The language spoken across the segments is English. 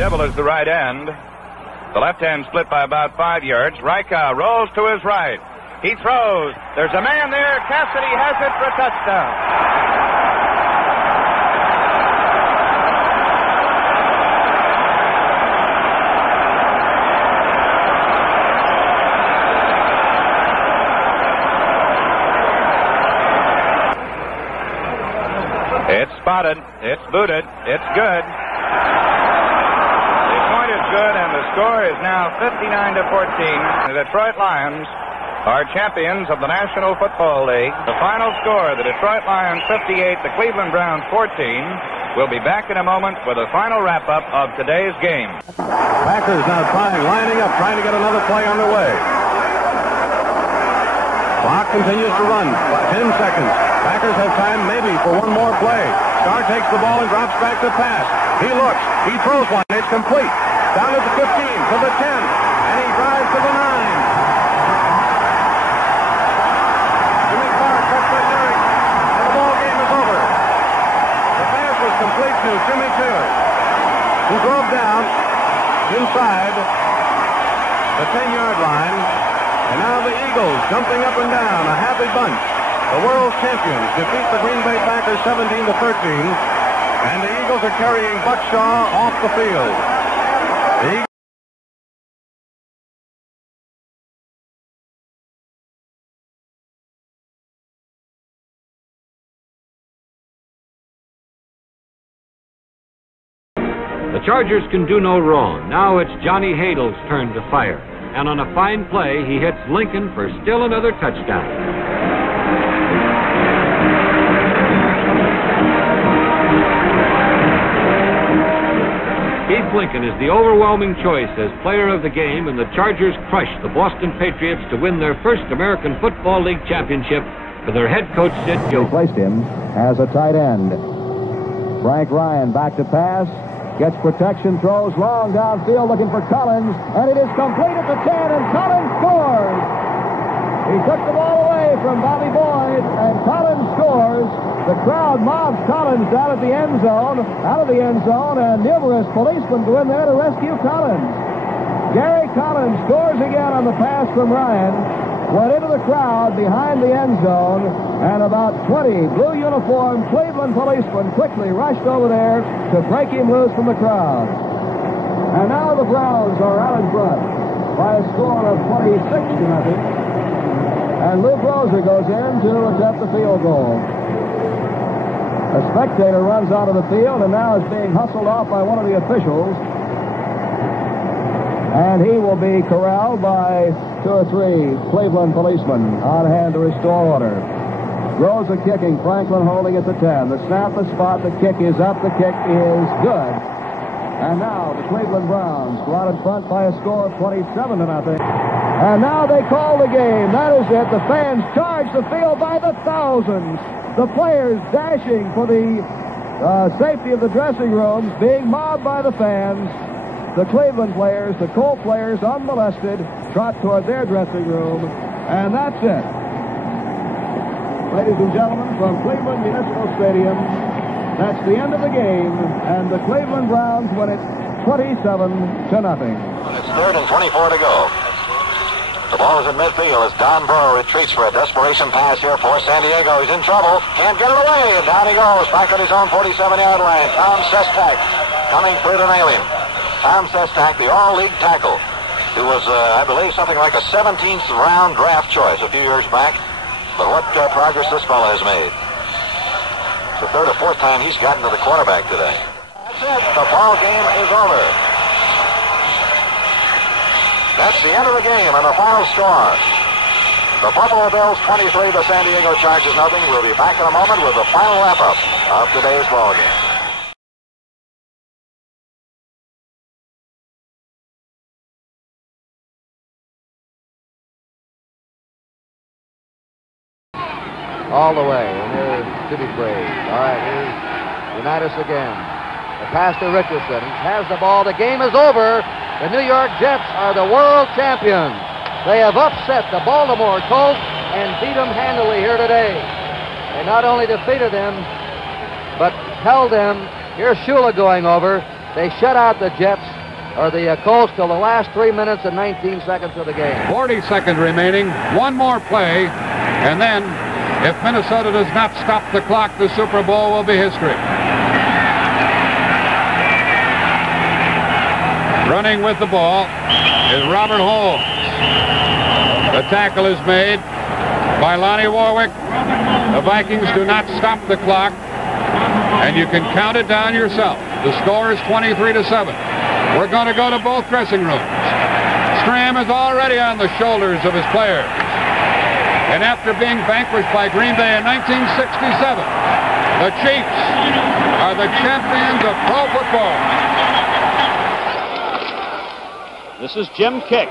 Devil is the right end. The left hand split by about 5 yards. Reichow rolls to his right. He throws. There's a man there. Cassidy has it for a touchdown. It's spotted. It's booted. It's good. The point is good, and the score is now 59-14. The Detroit Lions are champions of the National Football League. The final score, the Detroit Lions 58, the Cleveland Browns 14. We'll be back in a moment with a final wrap-up of today's game. Packers now lining up, trying to get another play underway. Clock continues to run. 10 seconds. Packers have time maybe for one more play. Starr takes the ball and drops back to pass. He looks. He throws one. It's complete. Down to the 15, to the 10, and he drives to the 9. Jimmy Clark cuts by Derrick, and the ball game is over. The pass was complete to Jimmy Taylor, who drove down inside the 10-yard line. And now the Eagles jumping up and down, a happy bunch. The world champions defeat the Green Bay Packers 17-13, and the Eagles are carrying Buck Shaw off the field. The Chargers can do no wrong. Now it's Johnny Hadel's turn to fire. And on a fine play, he hits Lincoln for still another touchdown. Keith Lincoln is the overwhelming choice as player of the game, and the Chargers crushed the Boston Patriots to win their first American Football League championship with their head coach Sid Jones. Placed him as a tight end. Frank Ryan back to pass. Gets protection, throws long downfield looking for Collins, and it is complete at the 10, and Collins scores. He took the ball away from Bobby Boyd, and Collins scores. The crowd mobs Collins down at the end zone, out of the end zone, and numerous policemen go in there to rescue Collins. Gary Collins scores again on the pass from Ryan, went into the crowd behind the end zone, and about 20 blue uniformed Cleveland policemen quickly rushed over there to break him loose from the crowd. And now the Browns are out in front by a score of 26-0. And Luke Roser goes in to attempt the field goal. A spectator runs onto the field and now is being hustled off by one of the officials. And he will be corralled by 2 or 3 Cleveland policemen on hand to restore order. Rosa kicking, Franklin holding at the 10. The snap is spot, the kick is up, the kick is good. And now the Cleveland Browns go out in front by a score of 27-0. And now they call the game. That is it. The fans charge the field by the thousands. The players dashing for the safety of the dressing rooms, being mobbed by the fans. The Cleveland players, the Colt players, unmolested, trot toward their dressing room. And that's it. Ladies and gentlemen, from Cleveland Municipal Stadium, that's the end of the game, and the Cleveland Browns win it 27-0. It's 3rd and 24 to go. The ball is in midfield as Don Burrow retreats for a desperation pass here for San Diego. He's in trouble, can't get it away, and down he goes, back on his own 47-yard line. Tom Sestak coming through to nail him. Tom Sestak, the all-league tackle, who was, I believe, something like a 17th round draft choice a few years back. But what progress this fellow has made. It's the 3rd or 4th time he's gotten to the quarterback today. That's it. The ball game is over. That's the end of the game and the final score. The Buffalo Bills 23, the San Diego Chargers nothing. We'll be back in a moment with the final wrap-up of today's ball game. All the way, and here's City Braves. All right, here's Unitas again. The pass to Richardson. He has the ball. The game is over. The New York Jets are the world champions. They have upset the Baltimore Colts and beat them handily here today. They not only defeated them, but held them. Here's Shula going over. They shut out the Jets. Colts till the last 3 minutes and 19 seconds of the game. 40 seconds remaining. One more play, and then if Minnesota does not stop the clock, the Super Bowl will be history. Running with the ball is Robert Holmes. The tackle is made by Lonnie Warwick. The Vikings do not stop the clock, and you can count it down yourself. The score is 23-7. We're going to go to both dressing rooms. Stram is already on the shoulders of his players. And after being vanquished by Green Bay in 1967, the Chiefs are the champions of pro football. This is Jim Kick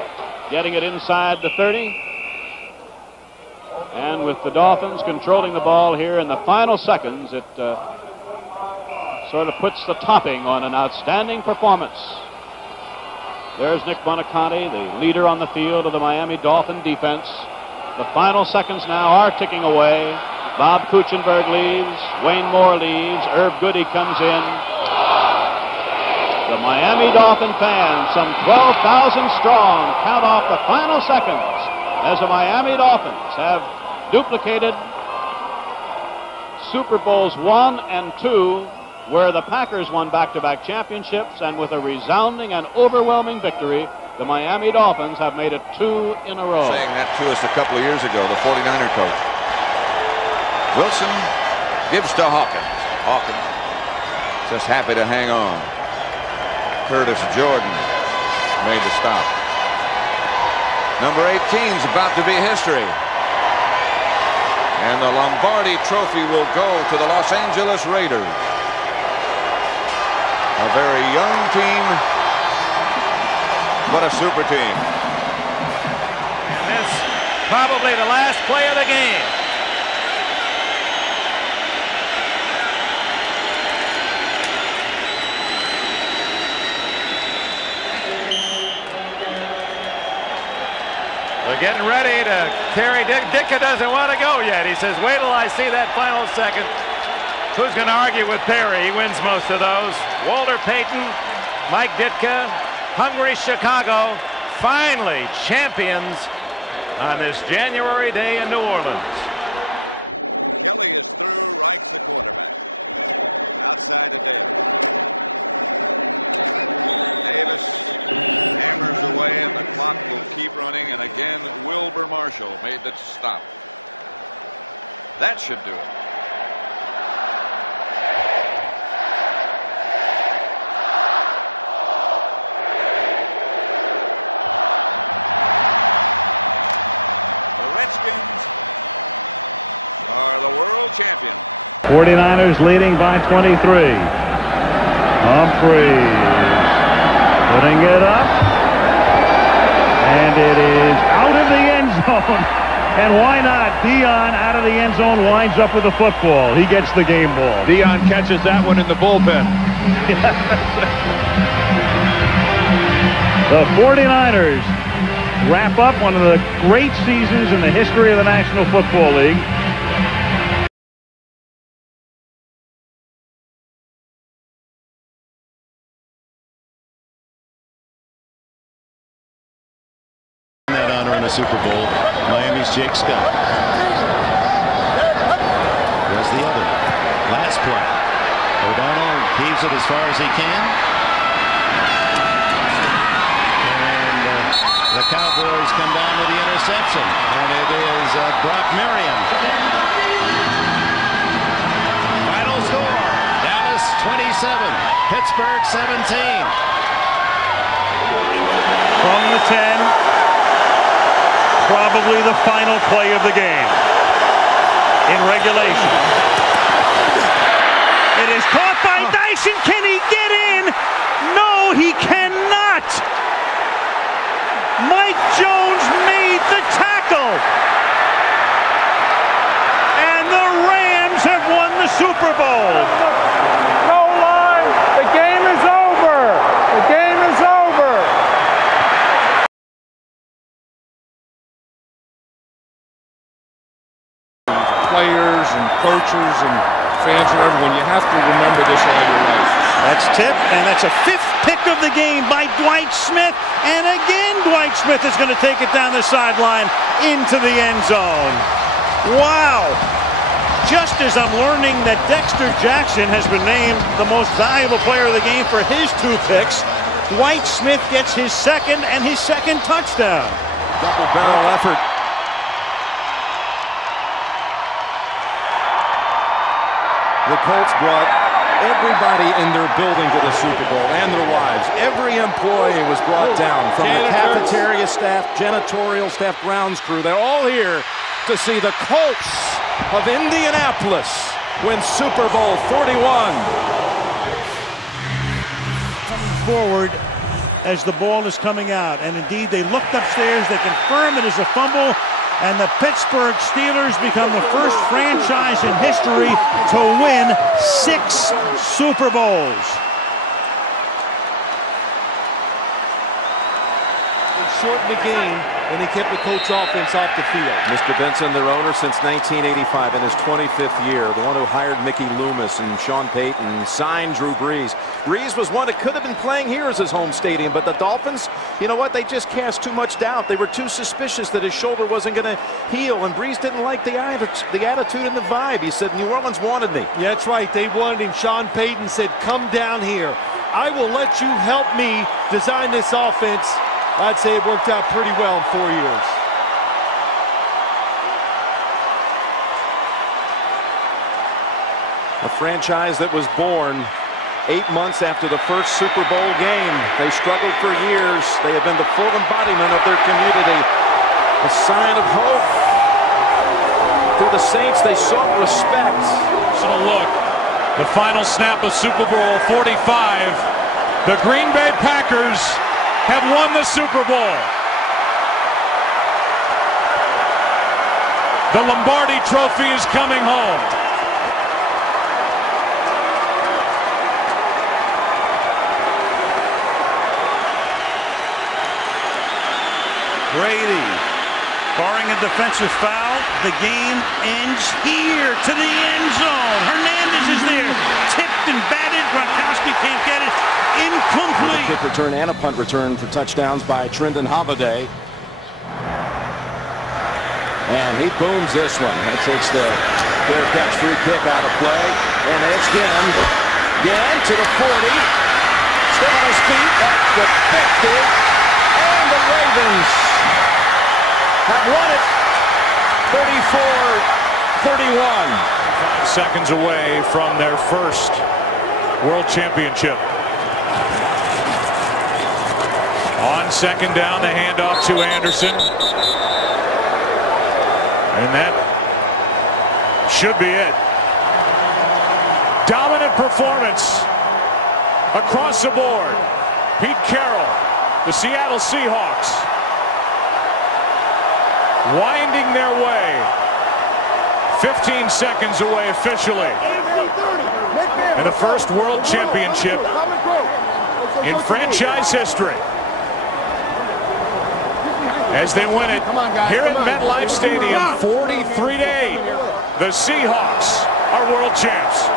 getting it inside the 30. And with the Dolphins controlling the ball here in the final seconds, it sort of puts the topping on an outstanding performance. There's Nick Buoniconti, the leader on the field of the Miami Dolphin defense. The final seconds now are ticking away. Bob Kuchenberg leaves. Wayne Moore leaves. Irv Goody comes in. The Miami Dolphin fans, some 12,000 strong, count off the final seconds as the Miami Dolphins have duplicated Super Bowls 1 and 2, where the Packers won back-to-back championships, and with a resounding and overwhelming victory, the Miami Dolphins have made it 2 in a row. Saying that to us a couple of years ago, the 49er coach. Wilson gives to Hawkins. Hawkins just happy to hang on. Curtis Jordan made the stop. Number 18's about to be history. And the Lombardi Trophy will go to the Los Angeles Raiders. A very young team, but a super team. And this probably the last play of the game. They're getting ready to carry. Ditka doesn't want to go yet. He says, wait till I see that final second. Who's going to argue with Perry? He wins most of those. Walter Payton, Mike Ditka, hungry Chicago, finally champions on this January day in New Orleans. '49ers leading by 23. Humphreys putting it up, and it is out of the end zone. And why not? Dion out of the end zone winds up with the football. He gets the game ball. Dion catches that one in the bullpen. The 49ers wrap up one of the great seasons in the history of the National Football League. That honor in the Super Bowl, Miami's Jake Scott. There's the other. Last play. O'Donnell heaves it as far as he can. And the Cowboys come down with the interception. And it is Brock Merriam. Final score, Dallas 27, Pittsburgh 17. From the 10. Probably the final play of the game in regulation. It is caught by Dyson. Can he get in? No, he cannot. Mike Jones made the tackle. And the Rams have won the Super Bowl. No line. The game is over. The game is over. Players and coaches and fans and everyone, you have to remember this all your life. That's tipped, and that's a 5th pick of the game by Dwight Smith. And again, Dwight Smith is going to take it down the sideline into the end zone. Wow. Just as I'm learning that Dexter Jackson has been named the most valuable player of the game for his 2 picks, Dwight Smith gets his 2nd and his 2nd touchdown. Double barrel effort. The Colts brought everybody in their building to the Super Bowl and their wives. Every employee was brought down, from the cafeteria staff, janitorial staff, grounds crew. They're all here to see the Colts of Indianapolis win Super Bowl 41. Coming forward as the ball is coming out, and indeed they looked upstairs, they confirmed it is a fumble, and the Pittsburgh Steelers become the first franchise in history to win 6 Super Bowls. They shortened the game, and they kept the Colts offense off the field. Mr. Benson, their owner since 1985, in his 25th year, the one who hired Mickey Loomis and Sean Payton, signed Drew Brees. Brees was one that could have been playing here as his home stadium, but the Dolphins, you know what, they just cast too much doubt. They were too suspicious that his shoulder wasn't going to heal, and Brees didn't like the attitude and the vibe. He said, New Orleans wanted me. Yeah, that's right. They wanted him. Sean Payton said, come down here. I will let you help me design this offense. I'd say it worked out pretty well in 4 years. A franchise that was born 8 months after the first Super Bowl game. They struggled for years. They have been the full embodiment of their community. A sign of hope. Through the Saints, they sought respect. So look, the final snap of Super Bowl 45. The Green Bay Packers have won the Super Bowl. The Lombardi Trophy is coming home. Brady, barring a defensive foul, the game ends here to the end zone. Hernandez is there, tipped and batted. Gronkowski can't get it. Incomplete. A kick return and a punt return for touchdowns by Trendon Holiday. And he booms this one. That takes the fair catch free kick out of play. And it's again to the 40. Still on his feet at the 50. And the Ravens have won it 34-31. 5 seconds away from their first World Championship. On second down, the handoff to Anderson. And that should be it. Dominant performance across the board. Pete Carroll, the Seattle Seahawks, winding their way. 15 seconds away officially. And the first World Championship in franchise history. As they win it here at MetLife Stadium, 43-8. The Seahawks are world champs.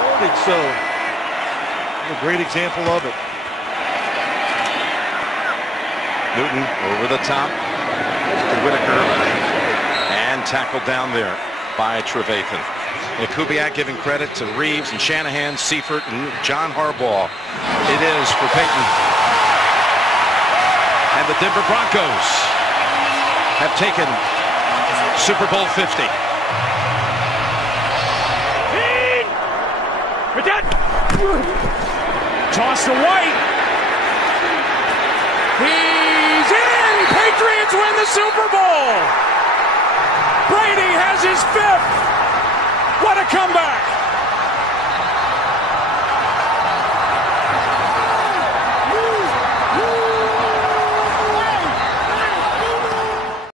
I think so. A great example of it. Newton over the top to Whitaker, and tackled down there by Trevathan. Kubiak giving credit to Reeves and Shanahan, Seifert, and John Harbaugh. It is for Peyton. And the Denver Broncos have taken Super Bowl 50. Toss to White. He's in. Patriots win the Super Bowl. Brady has his 5th. What a comeback.